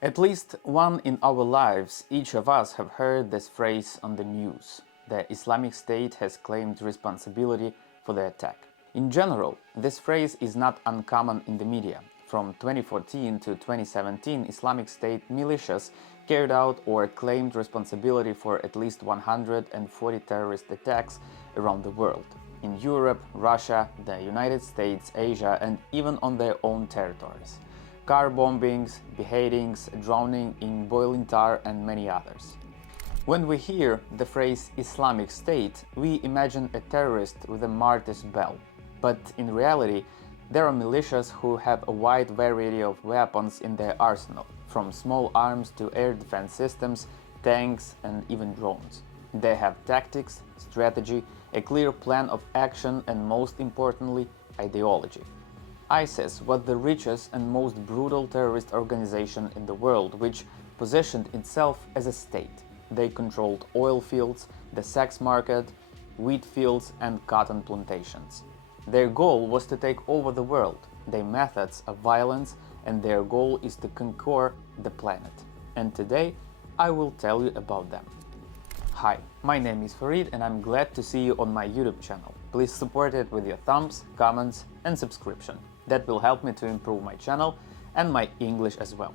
At least one in our lives, each of us have heard this phrase on the news. The Islamic State has claimed responsibility for the attack. In general, this phrase is not uncommon in the media. From 2014 to 2017, Islamic State militias carried out or claimed responsibility for at least 140 terrorist attacks around the world. In Europe, Russia, the United States, Asia, and even on their own territories. Car bombings, beheadings, drowning in boiling tar, and many others. When we hear the phrase Islamic State, we imagine a terrorist with a martyr's bell. But in reality, there are militias who have a wide variety of weapons in their arsenal, from small arms to air defense systems, tanks, and even drones. They have tactics, strategy, a clear plan of action, and most importantly, ideology. ISIS was the richest and most brutal terrorist organization in the world, which positioned itself as a state. They controlled oil fields, the sex market, wheat fields, and cotton plantations. Their goal was to take over the world. Their methods are violence, and their goal is to conquer the planet. And today, I will tell you about them. Hi, my name is Farid, and I'm glad to see you on my YouTube channel. Please support it with your thumbs, comments, and subscription. That will help me to improve my channel and my English as well.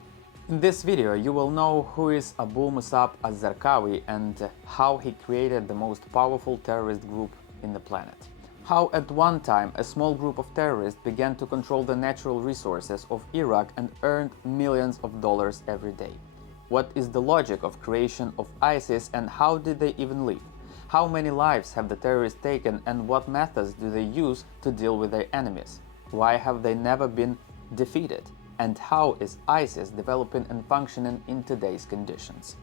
In this video, you will know who is Abu Musab al-Zarqawi and how he created the most powerful terrorist group in the planet. How at one time a small group of terrorists began to control the natural resources of Iraq and earned millions of dollars every day. What is the logic of creation of ISIS and how did they even live? How many lives have the terrorists taken and what methods do they use to deal with their enemies? Why have they never been defeated? And how is ISIS developing and functioning in today's conditions?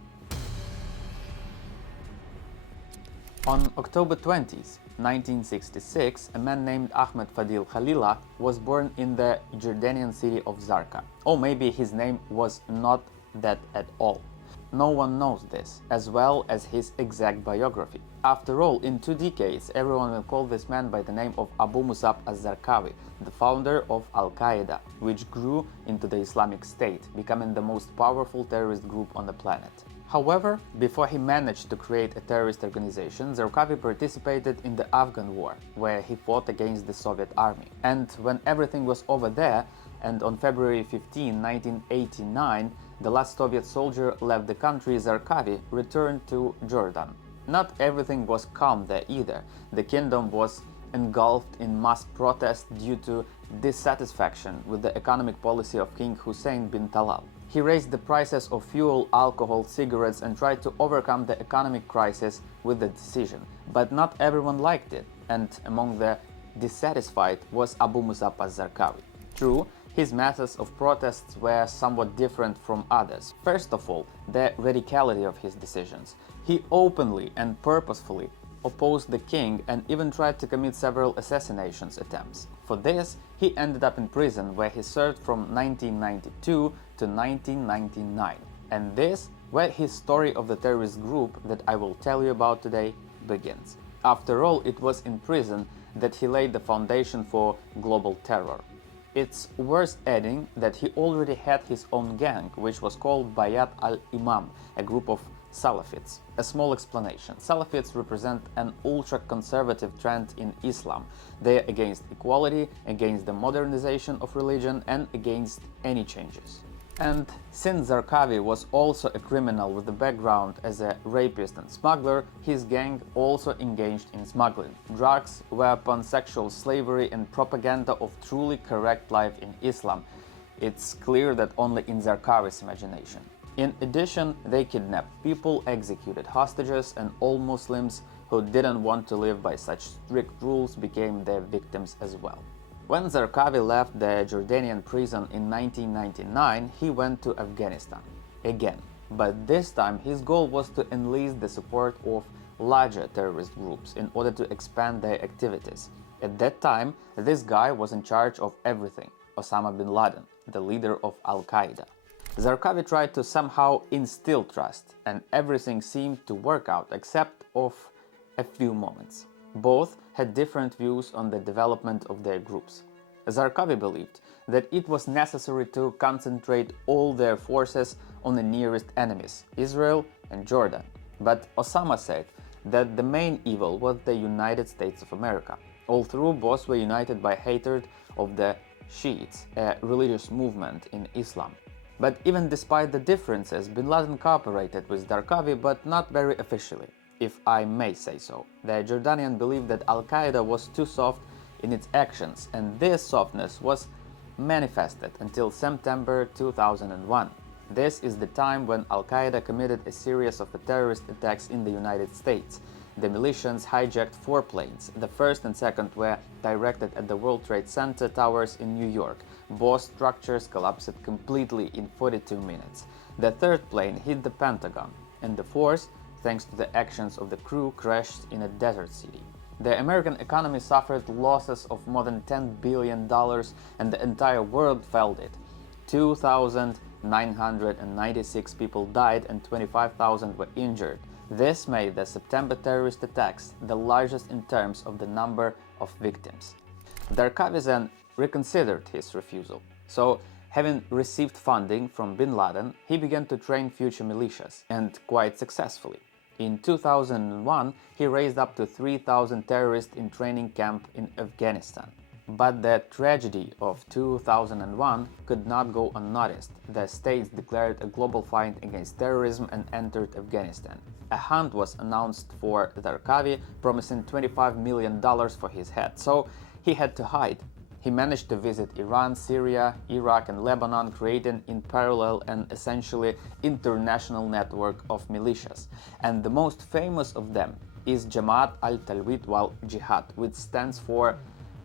On October 20th, 1966, a man named Ahmed Fadil Khalillah was born in the Jordanian city of Zarqa. Or maybe his name was not that at all. No one knows this, as well as his exact biography. After all, in 2 decades, everyone will call this man by the name of Abu Musab al-Zarqawi, the founder of al-Qaeda, which grew into the Islamic State, becoming the most powerful terrorist group on the planet. However, before he managed to create a terrorist organization, Zarqawi participated in the Afghan war, where he fought against the Soviet army. And when everything was over there, and on February 15, 1989, the last Soviet soldier left the country, Zarqawi returned to Jordan. Not everything was calm there either. The kingdom was engulfed in mass protest due to dissatisfaction with the economic policy of King Hussein bin Talal. He raised the prices of fuel, alcohol, cigarettes and tried to overcome the economic crisis with the decision. But not everyone liked it, and among the dissatisfied was Abu Musab al-Zarqawi. True, his methods of protests were somewhat different from others. First of all, the radicality of his decisions. He openly and purposefully opposed the king and even tried to commit several assassination attempts. For this, he ended up in prison where he served from 1992 to 1999. And this, where his story of the terrorist group that I will tell you about today begins. After all, it was in prison that he laid the foundation for global terror. It's worth adding that he already had his own gang, which was called Bayat al-Imam, a group of Salafists. A small explanation. Salafists represent an ultra-conservative trend in Islam. They are against equality, against the modernization of religion, and against any changes. And since Zarqawi was also a criminal with a background as a rapist and smuggler, his gang also engaged in smuggling, drugs, weapons, sexual slavery and propaganda of truly correct life in Islam. It's clear that only in Zarqawi's imagination. In addition, they kidnapped people, executed hostages, and all Muslims who didn't want to live by such strict rules became their victims as well. When Zarqawi left the Jordanian prison in 1999, he went to Afghanistan again. But this time his goal was to enlist the support of larger terrorist groups in order to expand their activities. At that time, this guy was in charge of everything, Osama bin Laden, the leader of al-Qaeda. Zarqawi tried to somehow instill trust, and everything seemed to work out except of a few moments. Both had different views on the development of their groups. Zarqawi believed that it was necessary to concentrate all their forces on the nearest enemies, Israel and Jordan. But Osama said that the main evil was the United States of America. All through, both were united by hatred of the Shiites, a religious movement in Islam. But even despite the differences, bin Laden cooperated with Zarqawi, but not very officially, if I may say so. The Jordanian believed that al-Qaeda was too soft in its actions, and this softness was manifested until September 2001. This is the time when al-Qaeda committed a series of terrorist attacks in the United States. The militias hijacked 4 planes. The first and second were directed at the World Trade Center towers in New York. Both structures collapsed completely in 42 minutes. The third plane hit the Pentagon, and the fourth, thanks to the actions of the crew, crashed in a desert city. The American economy suffered losses of more than $10 billion, and the entire world felt it. 2,996 people died and 25,000 were injured. This made the September terrorist attacks the largest in terms of the number of victims. Zarqawi then reconsidered his refusal. So, having received funding from bin Laden, he began to train future militias, and quite successfully. In 2001, he raised up to 3,000 terrorists in training camp in Afghanistan. But the tragedy of 2001 could not go unnoticed. The states declared a global fight against terrorism and entered Afghanistan. A hunt was announced for Zarqawi, promising $25 million for his head, so he had to hide. He managed to visit Iran, Syria, Iraq and Lebanon, creating in parallel an essentially international network of militias. And the most famous of them is Jamaat al-Talwit wal-Jihad, which stands for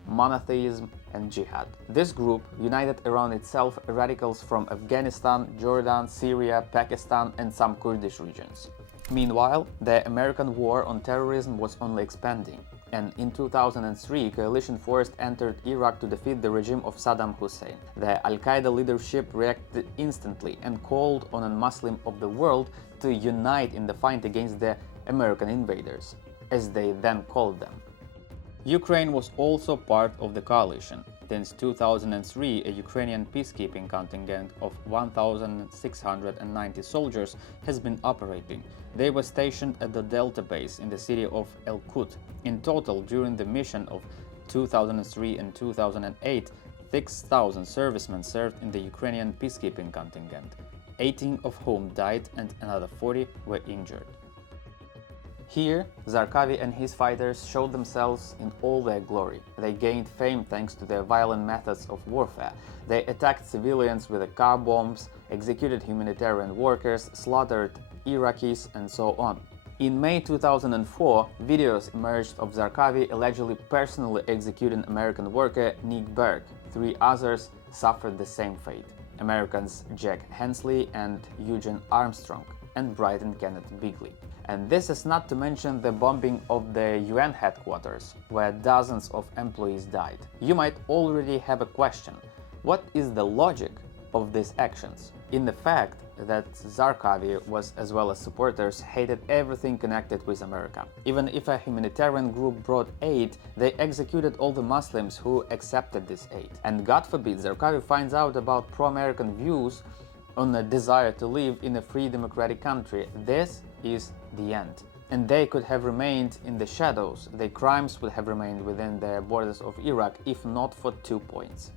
monotheism and jihad. This group united around itself radicals from Afghanistan, Jordan, Syria, Pakistan and some Kurdish regions. Meanwhile, the American war on terrorism was only expanding, and in 2003, coalition forces entered Iraq to defeat the regime of Saddam Hussein. The al-Qaeda leadership reacted instantly and called on the Muslims of the world to unite in the fight against the American invaders, as they then called them. Ukraine was also part of the coalition. Since 2003, a Ukrainian peacekeeping contingent of 1,690 soldiers has been operating. They were stationed at the Delta base in the city of Elkut. In total, during the mission of 2003 and 2008, 6,000 servicemen served in the Ukrainian peacekeeping contingent, 18 of whom died and another 40 were injured. Here, Zarqawi and his fighters showed themselves in all their glory. They gained fame thanks to their violent methods of warfare. They attacked civilians with car bombs, executed humanitarian workers, slaughtered Iraqis, and so on. In May 2004, videos emerged of Zarqawi allegedly personally executing American worker Nick Berg. 3 others suffered the same fate: Americans Jack Hensley and Eugene Armstrong, and Bryden Kenneth Bigley. And this is not to mention the bombing of the UN headquarters, where dozens of employees died. You might already have a question: what is the logic of these actions? In the fact that Zarqawi was, as well as supporters, hated everything connected with America. Even if a humanitarian group brought aid, they executed all the Muslims who accepted this aid. And God forbid Zarqawi finds out about pro-American views on the desire to live in a free democratic country. This is the end. And they could have remained in the shadows. Their crimes would have remained within the borders of Iraq, if not for 2 points.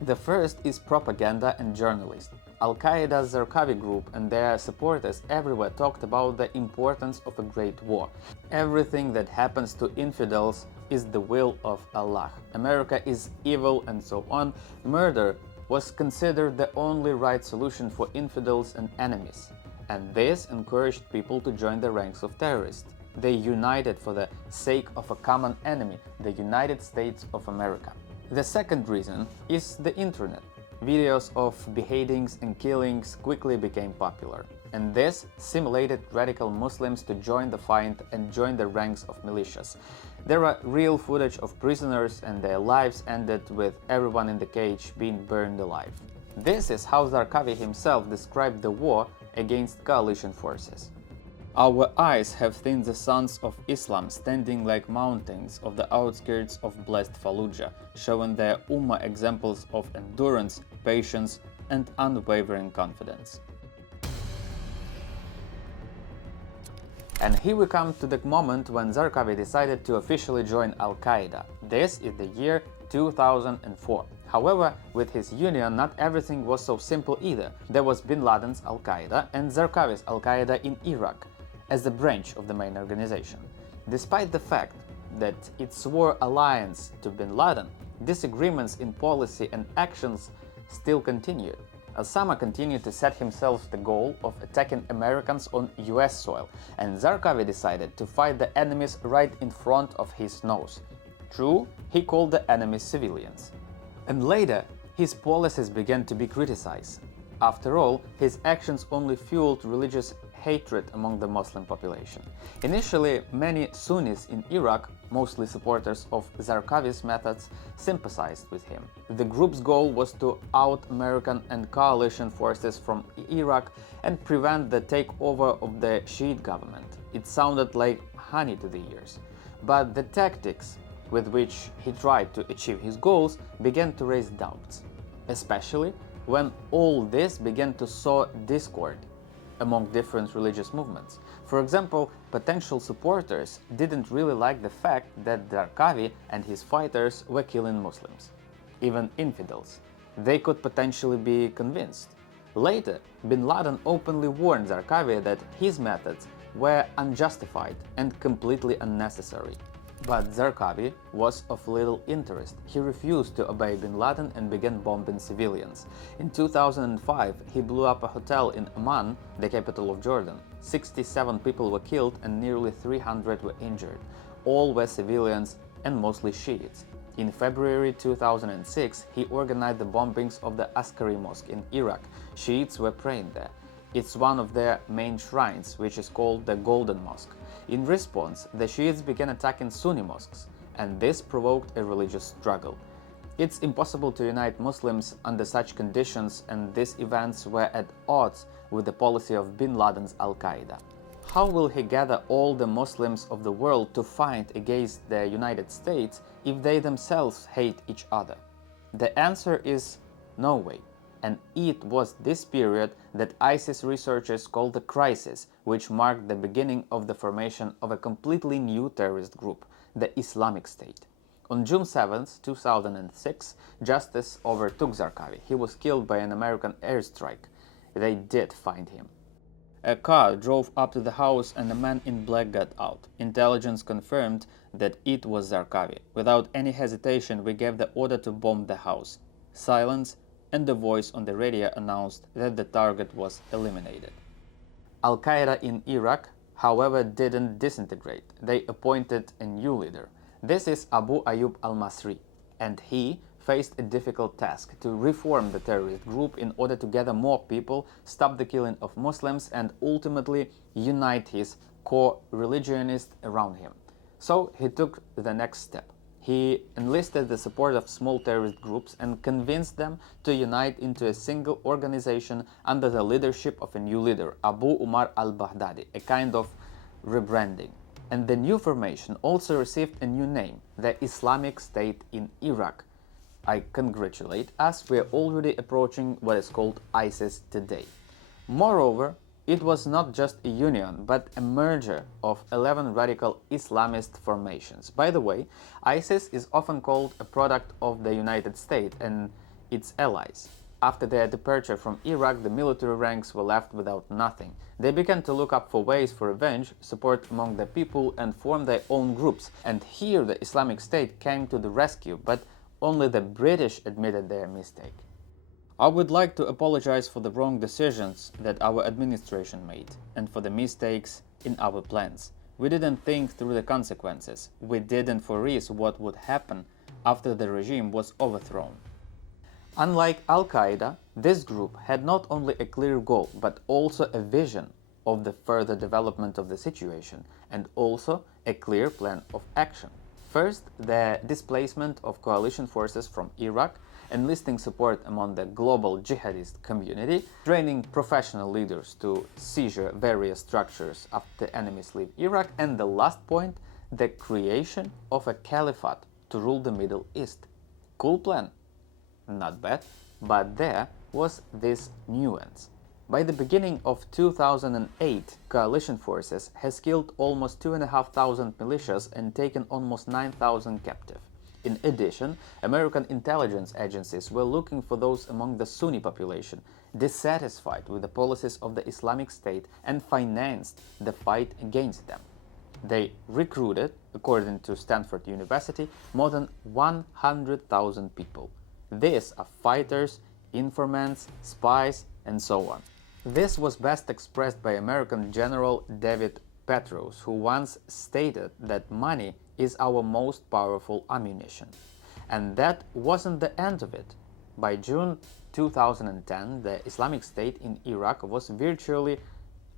The first is propaganda and journalists. Al-Qaeda's Zarqawi group and their supporters everywhere talked about the importance of a great war. Everything that happens to infidels is the will of Allah. America is evil and so on. Murder was considered the only right solution for infidels and enemies. And this encouraged people to join the ranks of terrorists. They united for the sake of a common enemy, the United States of America. The second reason is the internet. Videos of beheadings and killings quickly became popular, and this stimulated radical Muslims to join the fight and join the ranks of militias. There are real footage of prisoners, and their lives ended with everyone in the cage being burned alive. This is how Zarqawi himself described the war against coalition forces. Our eyes have seen the sons of Islam standing like mountains of the outskirts of blessed Fallujah, showing their Ummah examples of endurance, patience, and unwavering confidence. And here we come to the moment when Zarqawi decided to officially join al-Qaeda. This is the year 2004. However, with his union, not everything was so simple either. There was bin Laden's al-Qaeda and Zarqawi's al-Qaeda in Iraq, as a branch of the main organization. Despite the fact that it swore alliance to bin Laden, disagreements in policy and actions still continued. Osama continued to set himself the goal of attacking Americans on US soil, and Zarqawi decided to fight the enemies right in front of his nose. True, he called the enemies civilians. And later, his policies began to be criticized. After all, his actions only fueled religious hatred among the Muslim population. Initially, many Sunnis in Iraq, mostly supporters of Zarqawi's methods, sympathized with him. The group's goal was to out American and coalition forces from Iraq and prevent the takeover of the Shiite government. It sounded like honey to the ears. But the tactics with which he tried to achieve his goals began to raise doubts, especially when all this began to sow discord among different religious movements. For example, potential supporters didn't really like the fact that Zarqawi and his fighters were killing Muslims, even infidels. They could potentially be convinced. Later, bin Laden openly warned Zarqawi that his methods were unjustified and completely unnecessary. But Zarqawi was of little interest. He refused to obey bin Laden and began bombing civilians. In 2005, he blew up a hotel in Amman, the capital of Jordan. 67 people were killed and nearly 300 were injured. All were civilians and mostly Shiites. In February 2006, he organized the bombings of the Askari Mosque in Iraq. Shiites were praying there. It's one of their main shrines, which is called the Golden Mosque. In response, the Shiites began attacking Sunni mosques, and this provoked a religious struggle. It's impossible to unite Muslims under such conditions, and these events were at odds with the policy of bin Laden's al-Qaeda. How will he gather all the Muslims of the world to fight against the United States if they themselves hate each other? The answer is no way. And it was this period that ISIS researchers call the crisis, which marked the beginning of the formation of a completely new terrorist group, the Islamic State. On June 7, 2006, justice overtook Zarqawi. He was killed by an American airstrike. They did find him. A car drove up to the house and a man in black got out. Intelligence confirmed that it was Zarqawi. Without any hesitation, we gave the order to bomb the house. Silence, and the voice on the radio announced that the target was eliminated. Al-Qaeda in Iraq, however, didn't disintegrate. They appointed a new leader. This is Abu Ayyub al-Masri, and he faced a difficult task to reform the terrorist group in order to gather more people, stop the killing of Muslims, and ultimately unite his co-religionists around him. So he took the next step. He enlisted the support of small terrorist groups and convinced them to unite into a single organization under the leadership of a new leader, Abu Umar al-Baghdadi, a kind of rebranding. And the new formation also received a new name, the Islamic State in Iraq. I congratulate us, we are already approaching what is called ISIS today. Moreover, it was not just a union, but a merger of 11 radical Islamist formations. By the way, ISIS is often called a product of the United States and its allies. After their departure from Iraq, the military ranks were left without nothing. They began to look up for ways for revenge, support among the people, and form their own groups. And here the Islamic State came to the rescue, but only the British admitted their mistake. I would like to apologize for the wrong decisions that our administration made and for the mistakes in our plans. We didn't think through the consequences. We didn't foresee what would happen after the regime was overthrown. Unlike al-Qaeda, this group had not only a clear goal, but also a vision of the further development of the situation and also a clear plan of action. First, the displacement of coalition forces from Iraq, enlisting support among the global jihadist community, training professional leaders to seizure various structures after the enemies leave Iraq, and the last point, the creation of a caliphate to rule the Middle East. Cool plan? Not bad, but there was this nuance. By the beginning of 2008, coalition forces has killed almost 2,500 militias and taken almost 9,000 captive. In addition, American intelligence agencies were looking for those among the Sunni population dissatisfied with the policies of the Islamic State and financed the fight against them. They recruited, according to Stanford University, more than 100,000 people. These are fighters, informants, spies, and so on. This was best expressed by American General David Petraeus, who once stated that money is our most powerful ammunition. And that wasn't the end of it. By June 2010, the Islamic State in Iraq was virtually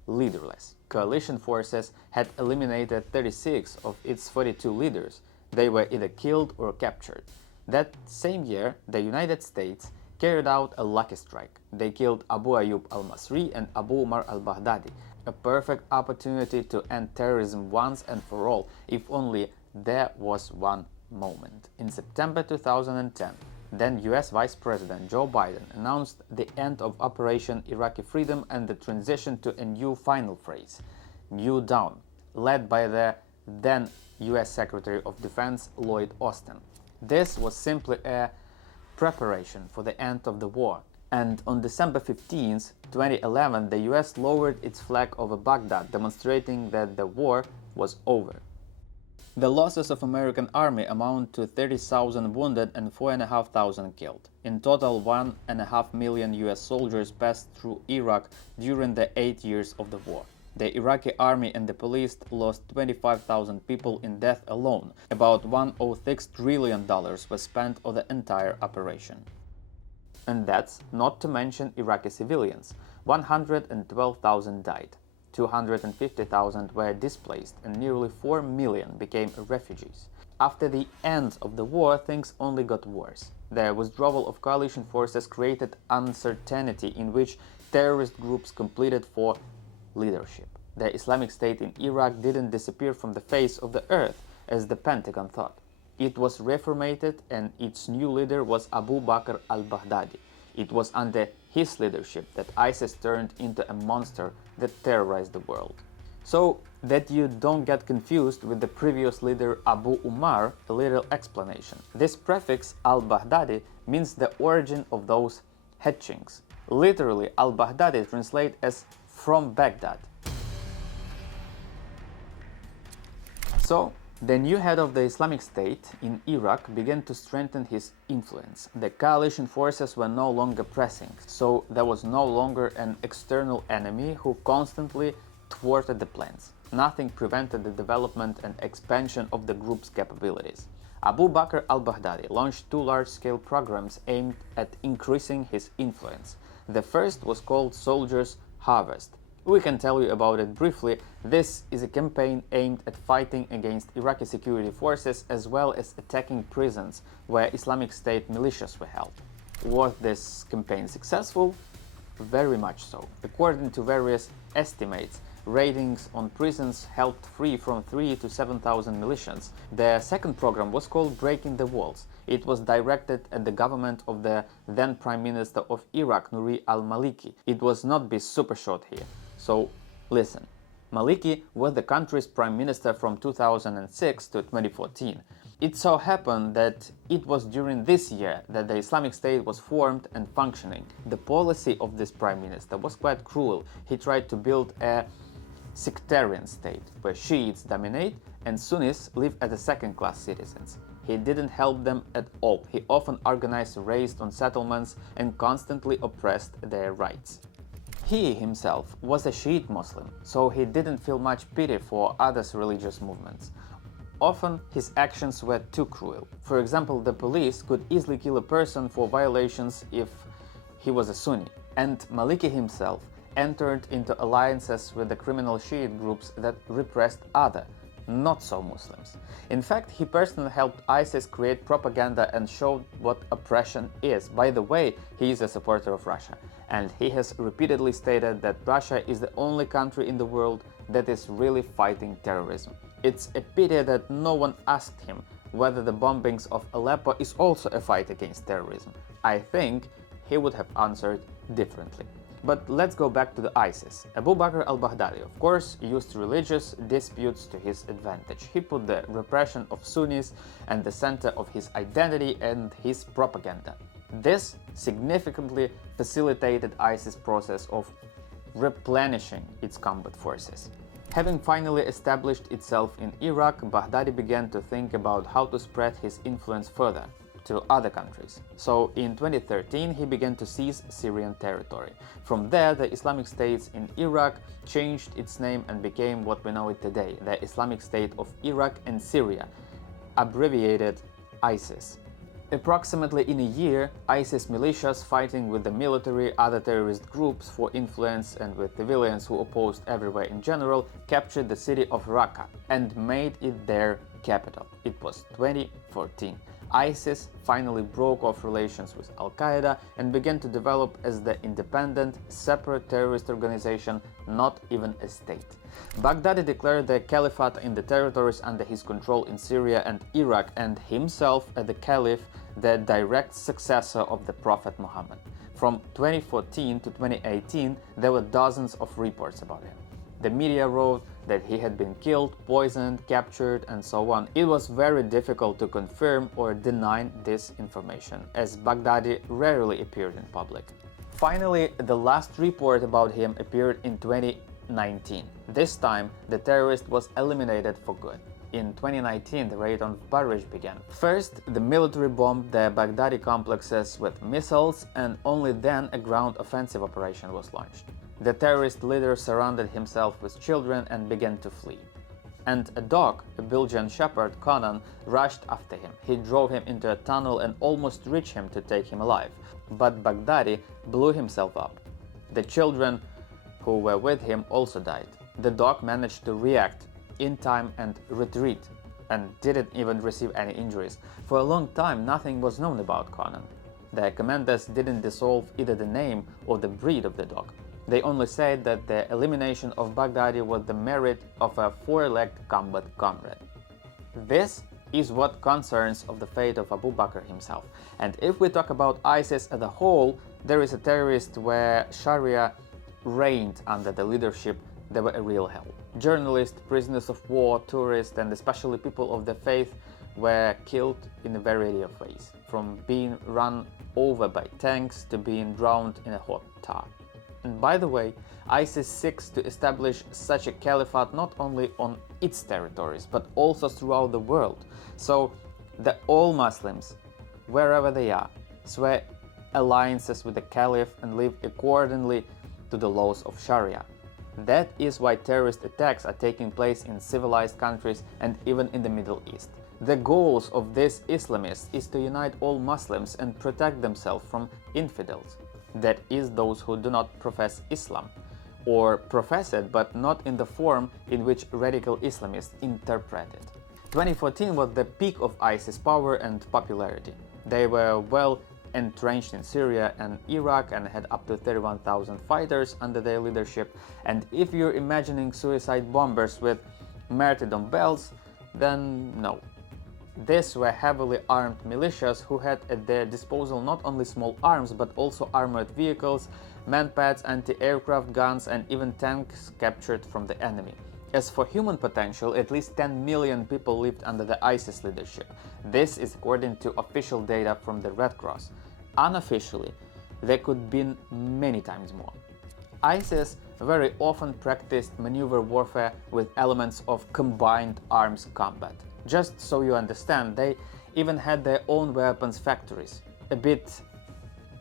leaderless. Coalition forces had eliminated 36 of its 42 leaders. They were either killed or captured. That same year, the United States carried out a lucky strike. They killed Abu Ayyub al-Masri and Abu Umar al-Baghdadi, a perfect opportunity to end terrorism once and for all, if only there was one moment. In September 2010, then US Vice President Joe Biden announced the end of Operation Iraqi Freedom and the transition to a new final phase, New Dawn, led by the then US Secretary of Defense Lloyd Austin. This was simply a preparation for the end of the war. And on December 15, 2011, the US lowered its flag over Baghdad, demonstrating that the war was over. The losses of American army amount to 30,000 wounded and 4,500 killed. In total, 1.5 million US soldiers passed through Iraq during the 8 years of the war. The Iraqi army and the police lost 25,000 people in death alone. About $106 trillion was spent on the entire operation. And that's not to mention Iraqi civilians. 112,000 died. 250,000 were displaced and nearly 4 million became refugees. After the end of the war, things only got worse. The withdrawal of coalition forces created uncertainty in which terrorist groups competed for leadership. The Islamic State in Iraq didn't disappear from the face of the earth, as the Pentagon thought. It was reformatted and its new leader was Abu Bakr al-Baghdadi. It was under his leadership that ISIS turned into a monster that terrorized the world. So that you don't get confused with the previous leader Abu Umar, a little explanation. This prefix al-Baghdadi means the origin of those hatchings. Literally, al-Baghdadi translates as from Baghdad. So, the new head of the Islamic State in Iraq began to strengthen his influence. The coalition forces were no longer pressing, so there was no longer an external enemy who constantly thwarted the plans. Nothing prevented the development and expansion of the group's capabilities. Abu Bakr al-Baghdadi launched two large-scale programs aimed at increasing his influence. The first was called Soldiers' Harvest. We can tell you about it briefly. This is a campaign aimed at fighting against Iraqi security forces as well as attacking prisons where Islamic State militias were held. Was this campaign successful? Very much so. According to various estimates, raidings on prisons helped free from 3,000 to 7,000 militias. The second program was called Breaking the Walls. It was directed at the government of the then Prime Minister of Iraq, Nouri al-Maliki. It was not be super short here. So, listen. Maliki was the country's prime minister from 2006 to 2014. It so happened that it was during this year that the Islamic State was formed and functioning. The policy of this prime minister was quite cruel. He tried to build a sectarian state where Shiites dominate and Sunnis live as second-class citizens. He didn't help them at all. He often organized raids on settlements and constantly oppressed their rights. He himself was a Shiite Muslim, so he didn't feel much pity for others' religious movements. Often his actions were too cruel. For example, the police could easily kill a person for violations if he was a Sunni. And Maliki himself entered into alliances with the criminal Shiite groups that repressed other not so Muslims. In fact, he personally helped ISIS create propaganda and showed what oppression is. By the way, he is a supporter of Russia, and he has repeatedly stated that Russia is the only country in the world that is really fighting terrorism. It's a pity that no one asked him whether the bombings of Aleppo is also a fight against terrorism. I think he would have answered differently. But let's go back to the ISIS. Abu Bakr al-Baghdadi, of course, used religious disputes to his advantage. He put the repression of Sunnis at the center of his identity and his propaganda. This significantly facilitated ISIS' process of replenishing its combat forces. Having finally established itself in Iraq, Baghdadi began to think about how to spread his influence further to other countries. So in 2013 he began to seize Syrian territory. From there, the Islamic State in Iraq changed its name and became what we know it today, the Islamic State of Iraq and Syria, abbreviated ISIS. Approximately in a year, ISIS militias fighting with the military, other terrorist groups for influence and with civilians who opposed everywhere in general, captured the city of Raqqa and made it their capital. It was 2014. ISIS finally broke off relations with al-Qaeda and began to develop as the independent, separate terrorist organization, not even a state. Baghdadi declared the caliphate in the territories under his control in Syria and Iraq, and himself as the caliph, the direct successor of the Prophet Muhammad. From 2014 to 2018, there were dozens of reports about him. The media wrote that he had been killed, poisoned, captured, and so on. It was very difficult to confirm or deny this information, as Baghdadi rarely appeared in public. Finally, the last report about him appeared in 2019. This time, the terrorist was eliminated for good. In 2019, the raid on Paris began. First, the military bombed the Baghdadi complexes with missiles, and only then a ground offensive operation was launched. The terrorist leader surrounded himself with children and began to flee. And a dog, a Belgian shepherd, Conan, rushed after him. He drove him into a tunnel and almost reached him to take him alive. But Baghdadi blew himself up. The children who were with him also died. The dog managed to react in time and retreat, and didn't even receive any injuries. For a long time, nothing was known about Conan. The commanders didn't dissolve either the name or the breed of the dog. They only said that the elimination of Baghdadi was the merit of a four-legged combat comrade. This is what concerns of the fate of Abu Bakr himself. And if we talk about ISIS as a whole, there is a terrorist where Sharia reigned under the leadership. They were a real hell. Journalists, prisoners of war, tourists, and especially people of the faith were killed in a variety of ways, from being run over by tanks to being drowned in a hot tub. And by the way, ISIS seeks to establish such a caliphate not only on its territories, but also throughout the world. So that all Muslims, wherever they are, swear alliances with the caliph and live accordingly to the laws of Sharia. That is why terrorist attacks are taking place in civilized countries and even in the Middle East. The goals of these Islamists is to unite all Muslims and protect themselves from infidels. That is, those who do not profess Islam, or profess it but not in the form in which radical Islamists interpret it. 2014 was the peak of ISIS power and popularity. They were well entrenched in Syria and Iraq and had up to 31,000 fighters under their leadership. And if you're imagining suicide bombers with martyrdom bells, then no. These were heavily armed militias who had at their disposal not only small arms but also armored vehicles, manpads, anti-aircraft guns, and even tanks captured from the enemy. As for human potential, at least 10 million people lived under the ISIS leadership. This is according to official data from the Red Cross. Unofficially, there could have been many times more. ISIS very often practiced maneuver warfare with elements of combined arms combat. Just so you understand, they even had their own weapons factories. A bit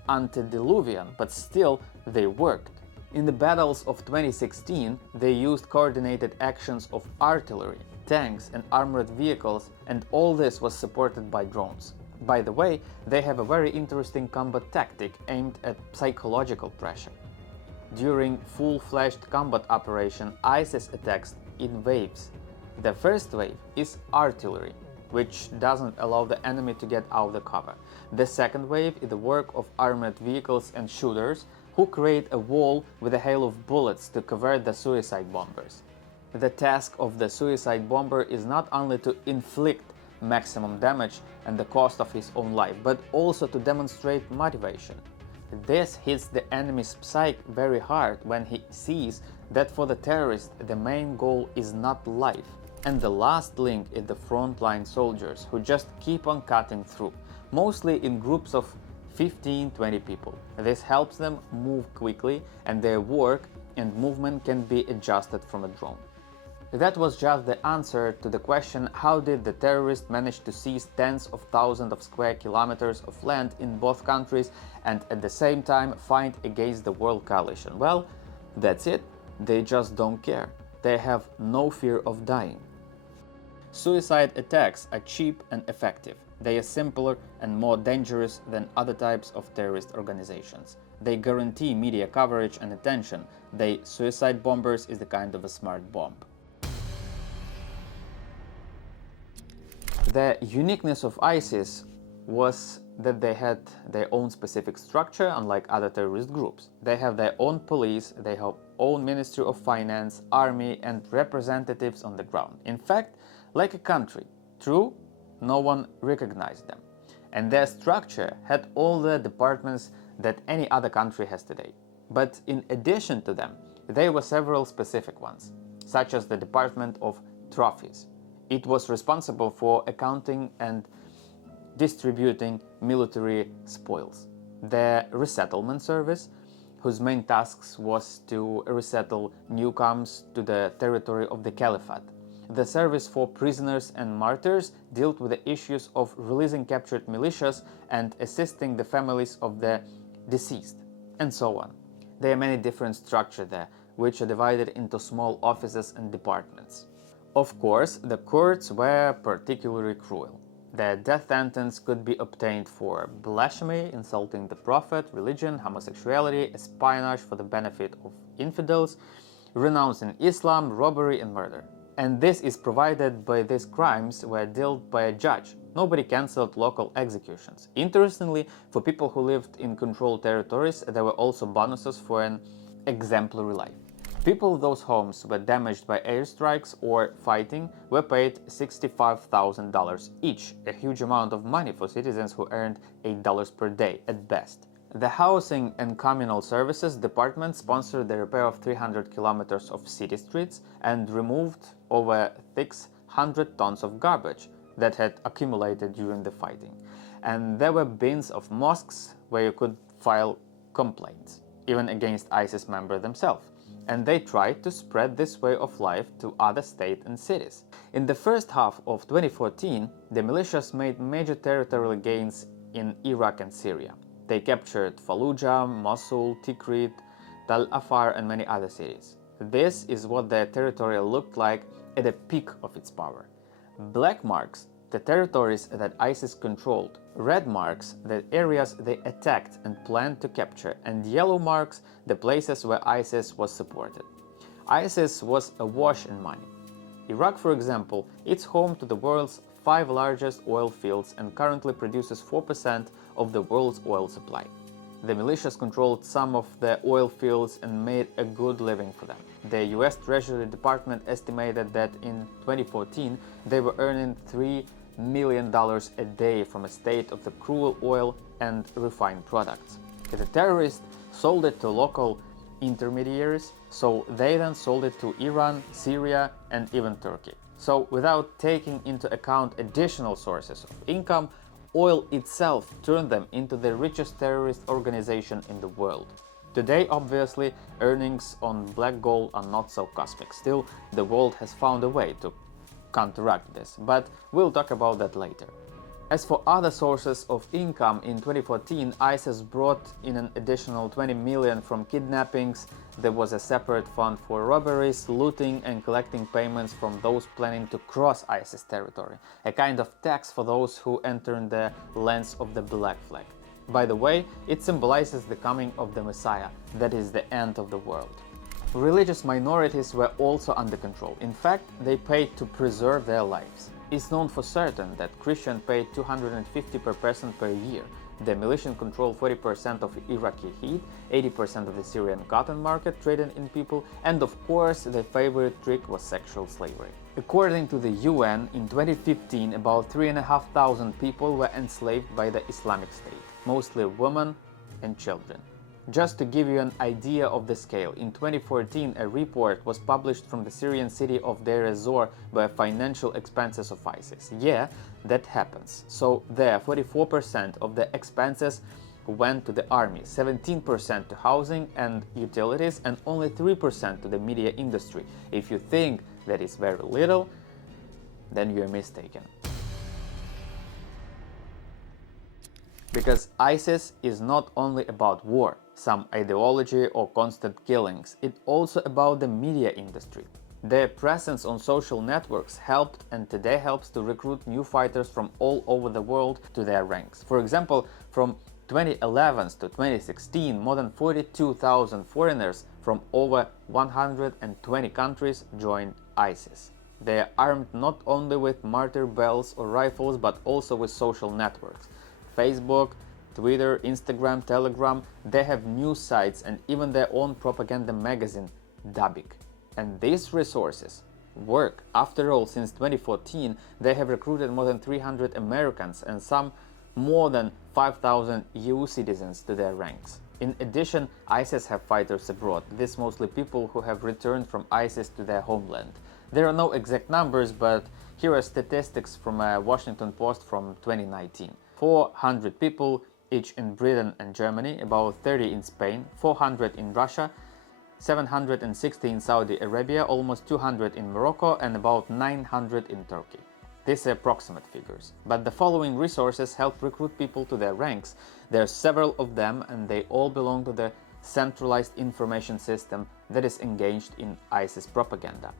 antediluvian, but still they worked. In the battles of 2016, they used coordinated actions of artillery, tanks, and armored vehicles, and all this was supported by drones. By the way, they have a very interesting combat tactic aimed at psychological pressure. During full-fledged combat operation, ISIS attacks in waves. The first wave is artillery, which doesn't allow the enemy to get out of the cover. The second wave is the work of armored vehicles and shooters who create a wall with a hail of bullets to cover the suicide bombers. The task of the suicide bomber is not only to inflict maximum damage and the cost of his own life, but also to demonstrate motivation. This hits the enemy's psyche very hard when he sees that for the terrorist the main goal is not life. And the last link is the frontline soldiers who just keep on cutting through, mostly in groups of 15-20 people. This helps them move quickly and their work and movement can be adjusted from a drone. That was just the answer to the question, how did the terrorists manage to seize tens of thousands of square kilometers of land in both countries and at the same time fight against the world coalition? Well, that's it. They just don't care. They have no fear of dying. Suicide attacks are cheap and effective. They are simpler and more dangerous than other types of terrorist organizations. They guarantee media coverage and attention. Suicide bombers is the kind of a smart bomb. The uniqueness of ISIS was that they had their own specific structure, unlike other terrorist groups. They have their own police, they have own Ministry of Finance, army, and representatives on the ground. In fact, like a country. True, no one recognized them. And their structure had all the departments that any other country has today. But in addition to them, there were several specific ones, such as the Department of Trophies. It was responsible for accounting and distributing military spoils. The Resettlement Service, whose main tasks was to resettle newcomers to the territory of the Caliphate. The Service for Prisoners and Martyrs dealt with the issues of releasing captured militias and assisting the families of the deceased, and so on. There are many different structures there, which are divided into small offices and departments. Of course, the courts were particularly cruel. The death sentence could be obtained for blasphemy, insulting the Prophet, religion, homosexuality, espionage for the benefit of infidels, renouncing Islam, robbery and murder. And this is provided by these crimes were dealt by a judge. Nobody cancelled local executions. Interestingly, for people who lived in controlled territories, there were also bonuses for an exemplary life. People whose homes were damaged by airstrikes or fighting were paid $65,000 each, a huge amount of money for citizens who earned $8 per day at best. The Housing and Communal Services Department sponsored the repair of 300 kilometers of city streets and removed over 600 tons of garbage that had accumulated during the fighting. And there were bins of mosques where you could file complaints, even against ISIS members themselves. And they tried to spread this way of life to other states and cities. In the first half of 2014, the militias made major territorial gains in Iraq and Syria. They captured Fallujah, Mosul, Tikrit, Tal Afar and many other cities. This is what their territory looked like at the peak of its power. Black marks the territories that ISIS controlled, red marks the areas they attacked and planned to capture, and yellow marks the places where ISIS was supported. ISIS was awash in money. Iraq, for example, is home to the world's 5 largest oil fields and currently produces 4% of the world's oil supply. The militias controlled some of the oil fields and made a good living for them. The US Treasury Department estimated that in 2014 they were earning $3 million a day from a state of the crude oil and refined products. The terrorists sold it to local intermediaries, so they then sold it to Iran, Syria and even Turkey. So without taking into account additional sources of income, oil itself turned them into the richest terrorist organization in the world. Today, obviously, earnings on black gold are not so cosmic. Still, the world has found a way to counteract this, but we'll talk about that later. As for other sources of income, in 2014, ISIS brought in an additional 20 million from kidnappings. There was a separate fund for robberies, looting and collecting payments from those planning to cross ISIS territory, a kind of tax for those who enter the lands of the Black Flag. By the way, it symbolizes the coming of the Messiah, that is the end of the world. Religious minorities were also under control. In fact, they paid to preserve their lives. It's known for certain that Christians paid $250 per person per year. The militia controlled 40% of Iraqi wheat, 80% of the Syrian cotton market traded in people, and of course their favorite trick was sexual slavery. According to the UN, in 2015 about 3,500 people were enslaved by the Islamic State, mostly women and children. Just to give you an idea of the scale, in 2014 a report was published from the Syrian city of Deir ez-Zor by financial expenses of ISIS. Yeah, that happens. So there, 44% of the expenses went to the army, 17% to housing and utilities, and only 3% to the media industry. If you think that is very little, then you're mistaken. Because ISIS is not only about war, some ideology or constant killings, it's also about the media industry. Their presence on social networks helped and today helps to recruit new fighters from all over the world to their ranks. For example, from 2011 to 2016, more than 42,000 foreigners from over 120 countries joined ISIS. They are armed not only with martyr bells or rifles, but also with social networks. Facebook, Twitter, Instagram, Telegram, they have news sites and even their own propaganda magazine, Dabik. And these resources work. After all, since 2014, they have recruited more than 300 Americans and some more than 5,000 EU citizens to their ranks. In addition, ISIS have fighters abroad. These mostly people who have returned from ISIS to their homeland. There are no exact numbers, but here are statistics from a Washington Post from 2019. 400 people each in Britain and Germany, about 30 in Spain, 400 in Russia, 760 in Saudi Arabia, almost 200 in Morocco, and about 900 in Turkey. These are approximate figures, but the following resources help recruit people to their ranks. There are several of them, and they all belong to the centralized information system that is engaged in ISIS propaganda.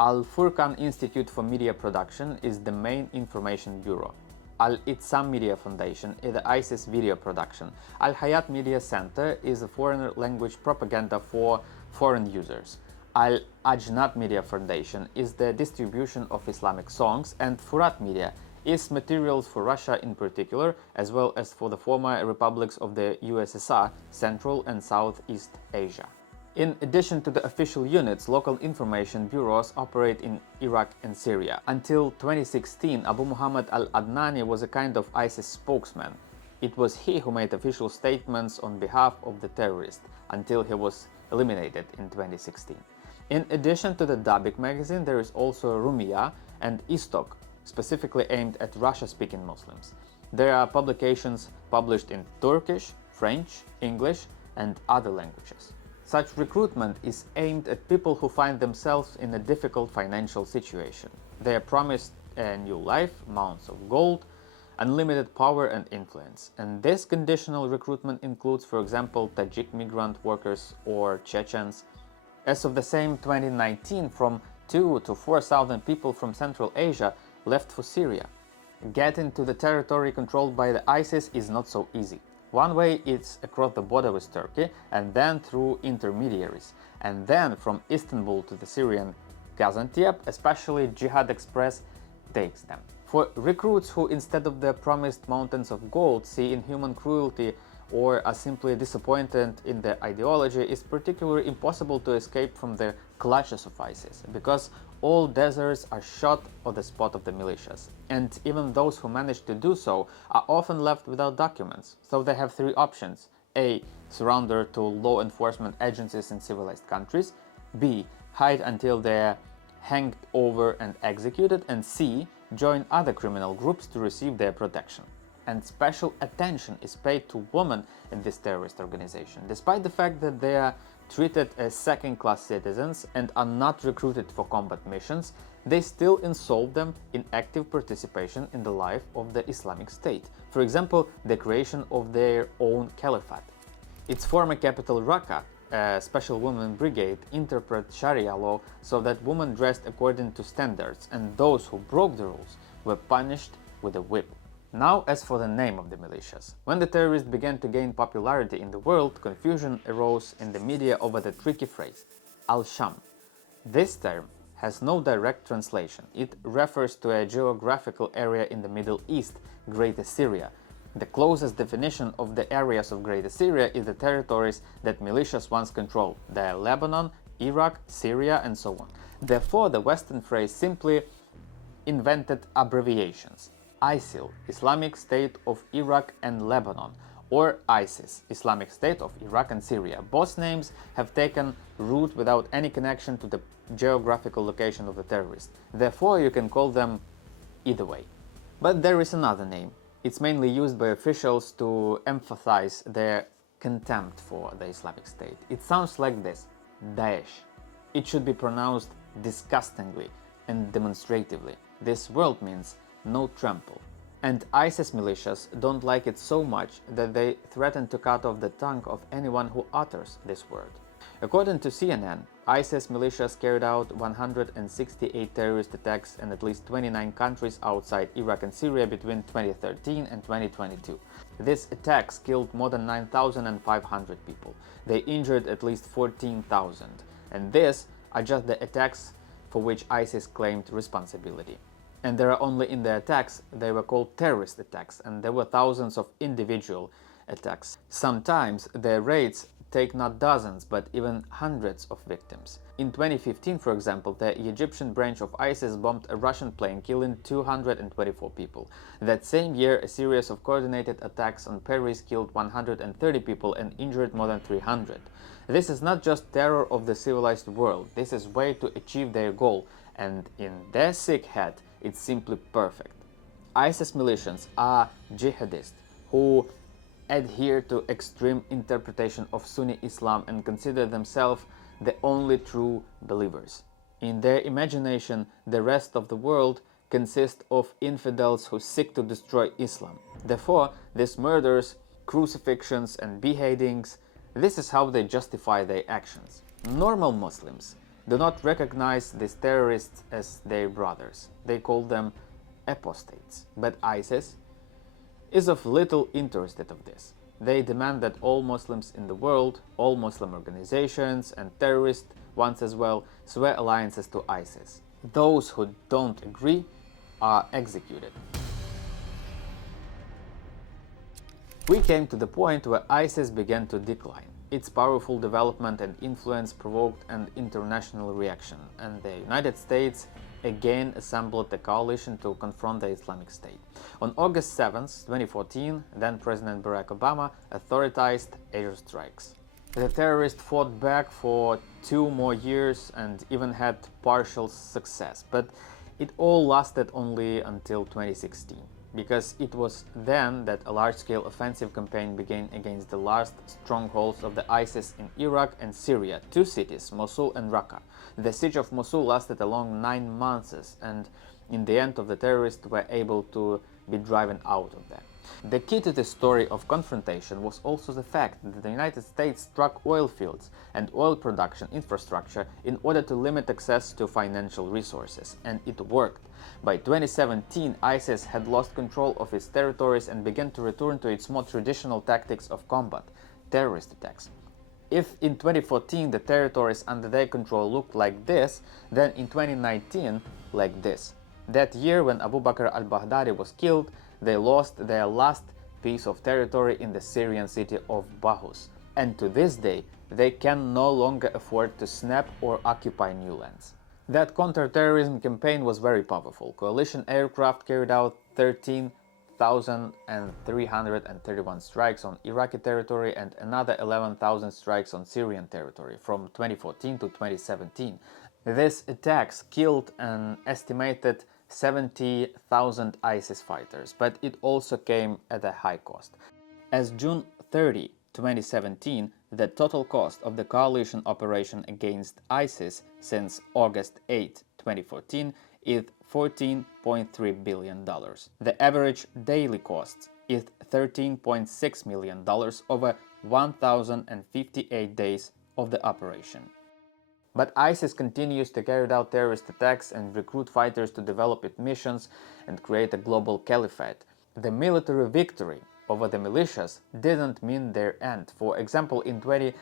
Al-Furqan Institute for Media Production is the main information bureau. Al-Itsam Media Foundation is the ISIS video production. Al-Hayat Media Center is a foreign language propaganda for foreign users. Al-Ajnad Media Foundation is the distribution of Islamic songs, and Furat Media is materials for Russia in particular, as well as for the former republics of the USSR, Central and Southeast Asia. In addition to the official units, local information bureaus operate in Iraq and Syria. Until 2016, Abu Muhammad al-Adnani was a kind of ISIS spokesman. It was he who made official statements on behalf of the terrorists, until he was eliminated in 2016. In addition to the Dabik magazine, there is also Rumiyah and Istok, specifically aimed at Russia-speaking Muslims. There are publications published in Turkish, French, English, and other languages. Such recruitment is aimed at people who find themselves in a difficult financial situation. They are promised a new life, mounds of gold, unlimited power and influence. And this conditional recruitment includes, for example, Tajik migrant workers or Chechens. As of the same 2019, from 2,000 to 4,000 people from Central Asia left for Syria. Getting to the territory controlled by the ISIS is not so easy. One way is across the border with Turkey, and then through intermediaries, and then from Istanbul to the Syrian Gaziantep, especially Jihad Express takes them. For recruits who, instead of the promised mountains of gold, see inhuman cruelty or are simply disappointed in their ideology, it's particularly impossible to escape from the clutches of ISIS, because all deserts are shot on the spot of the militias, and even those who manage to do so are often left without documents. So they have three options: A. Surrender to law enforcement agencies in civilized countries, B. Hide until they are hanged over and executed, and C. Join other criminal groups to receive their protection. And special attention is paid to women in this terrorist organization. Despite the fact that they are treated as second-class citizens and are not recruited for combat missions, they still involve them in active participation in the life of the Islamic State. For example, the creation of their own caliphate. Its former capital Raqqa, a special women brigade, interpret Sharia law so that women dressed according to standards, and those who broke the rules were punished with a whip. Now, as for the name of the militias. When the terrorists began to gain popularity in the world, confusion arose in the media over the tricky phrase, al-Sham. This term has no direct translation. It refers to a geographical area in the Middle East, Greater Syria. The closest definition of the areas of Greater Syria is the territories that militias once controlled, the Lebanon, Iraq, Syria, and so on. Therefore, the Western phrase simply invented abbreviations. ISIL, Islamic State of Iraq and Lebanon, or ISIS, Islamic State of Iraq and Syria. Both names have taken root without any connection to the geographical location of the terrorist. Therefore, you can call them either way. But there is another name. It's mainly used by officials to emphasize their contempt for the Islamic State. It sounds like this: Daesh. It should be pronounced disgustingly and demonstratively. This word means no trample. And ISIS militias don't like it so much that they threaten to cut off the tongue of anyone who utters this word. According to CNN, ISIS militias carried out 168 terrorist attacks in at least 29 countries outside Iraq and Syria between 2013 and 2022. These attacks killed more than 9,500 people. They injured at least 14,000. And these are just the attacks for which ISIS claimed responsibility. And there are only in the attacks, they were called terrorist attacks, and there were thousands of individual attacks. Sometimes their raids take not dozens, but even hundreds of victims. In 2015, for example, the Egyptian branch of ISIS bombed a Russian plane, killing 224 people. That same year, a series of coordinated attacks on Paris killed 130 people and injured more than 300. This is not just terror of the civilized world, this is way to achieve their goal, and in their sick head, it's simply perfect. ISIS militias are jihadists who adhere to extreme interpretation of Sunni Islam and consider themselves the only true believers. In their imagination, the rest of the world consists of infidels who seek to destroy Islam. Therefore, these murders, crucifixions and beheadings, this is how they justify their actions. Normal Muslims do not recognize these terrorists as their brothers. They call them apostates. But ISIS is of little interested of this. They demand that all Muslims in the world, all Muslim organizations and terrorist ones as well, swear alliances to ISIS. Those who don't agree are executed. We came to the point where ISIS began to decline. Its powerful development and influence provoked an international reaction, and the United States again assembled a coalition to confront the Islamic State. On August 7, 2014, then-President Barack Obama authorized airstrikes. The terrorists fought back for 2 more years and even had partial success, but it all lasted only until 2016. Because it was then that a large-scale offensive campaign began against the last strongholds of the ISIS in Iraq and Syria, 2 cities, Mosul and Raqqa. The siege of Mosul lasted a long 9 months, and in the end the terrorists were able to be driven out of there. The key to the story of confrontation was also the fact that the United States struck oil fields and oil production infrastructure in order to limit access to financial resources, and it worked. By 2017, ISIS had lost control of its territories and began to return to its more traditional tactics of combat, terrorist attacks. If in 2014 the territories under their control looked like this, then in 2019 like this. That year, when Abu Bakr al-Baghdadi was killed, they lost their last piece of territory in the Syrian city of Bahus, and to this day they can no longer afford to snap or occupy new lands. That counter-terrorism campaign was very powerful. Coalition aircraft carried out 13,331 strikes on Iraqi territory and another 11,000 strikes on Syrian territory from 2014 to 2017. These attacks killed an estimated 70,000 ISIS fighters, but it also came at a high cost. As June 30, 2017, the total cost of the coalition operation against ISIS since August 8, 2014 is $14.3 billion. The average daily cost is $13.6 million over 1,058 days of the operation. But ISIS continues to carry out terrorist attacks and recruit fighters to develop its missions and create a global caliphate. The military victory over the militias didn't mean their end. For example, in 20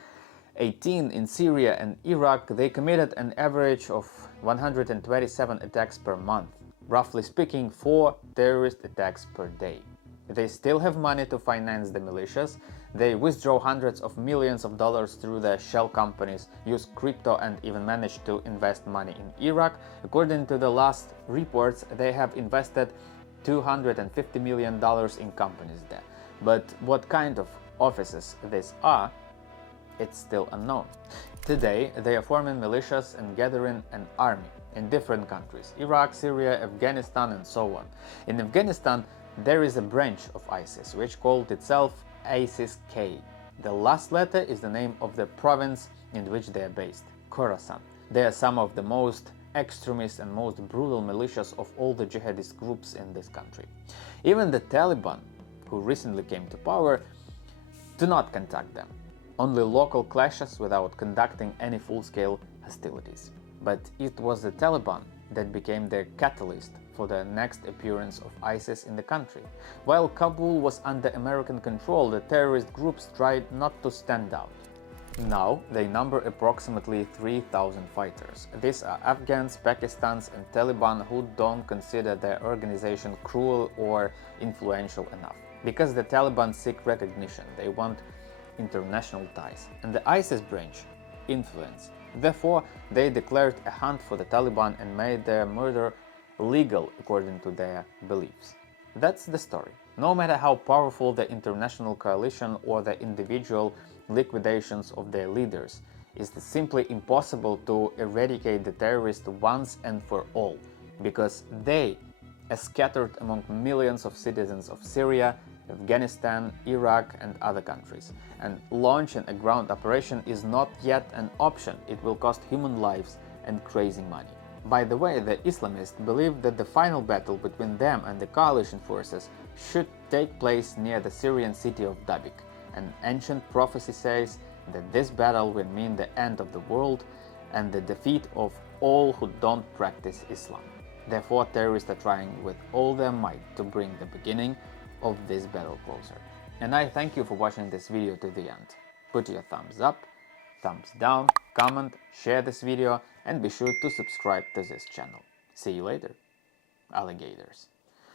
2018, in Syria and Iraq, they committed an average of 127 attacks per month. Roughly speaking, 4 terrorist attacks per day. They still have money to finance the militias. They withdraw hundreds of millions of dollars through their shell companies, use crypto, and even manage to invest money in Iraq. According to the last reports, they have invested $250 million in companies there. But what kind of offices these are, it's still unknown. Today, they are forming militias and gathering an army in different countries: Iraq, Syria, Afghanistan, and so on. In Afghanistan, there is a branch of ISIS which called itself ISIS-K. The last letter is the name of the province in which they are based, Khorasan. They are some of the most extremist and most brutal militias of all the jihadist groups in this country. Even the Taliban, who recently came to power, do not contact them. Only local clashes without conducting any full-scale hostilities. But it was the Taliban that became the catalyst for the next appearance of ISIS in the country. While Kabul was under American control, the terrorist groups tried not to stand out. Now they number approximately 3,000 fighters. These are Afghans, Pakistans, and Taliban who don't consider their organization cruel or influential enough. Because the Taliban seek recognition, they want international ties, and the ISIS branch influence. Therefore, they declared a hunt for the Taliban and made their murder legal according to their beliefs. That's the story. No matter how powerful the international coalition or the individual liquidations of their leaders, it's simply impossible to eradicate the terrorists once and for all, because they are scattered among millions of citizens of Syria, Afghanistan, Iraq, and other countries. And launching a ground operation is not yet an option. It will cost human lives and crazy money. By the way, the Islamists believe that the final battle between them and the coalition forces should take place near the Syrian city of Dabik. An ancient prophecy says that this battle will mean the end of the world and the defeat of all who don't practice Islam. Therefore, terrorists are trying with all their might to bring the beginning of this battle closer. And I thank you for watching this video to the end. Put your thumbs up, thumbs down, comment, share this video, and be sure to subscribe to this channel. See you later, alligators.